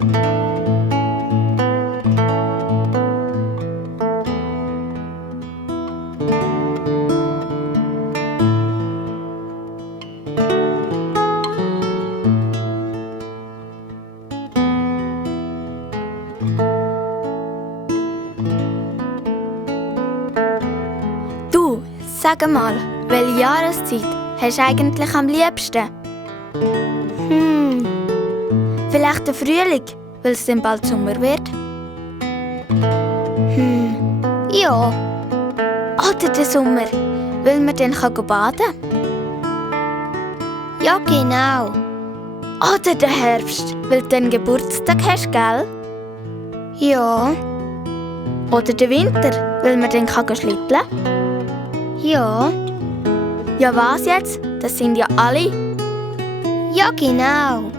Du, sag mal, welche Jahreszeit hast du eigentlich am liebsten? Vielleicht der Frühling, weil es dann bald Sommer wird? Ja. Oder der Sommer, weil man dann baden kann? Ja, genau. Oder der Herbst, weil du dann Geburtstag hast, gell? Ja. Oder der Winter, weil man dann schlitteln kann? Ja. Ja, was jetzt? Das sind ja alle. Ja, genau.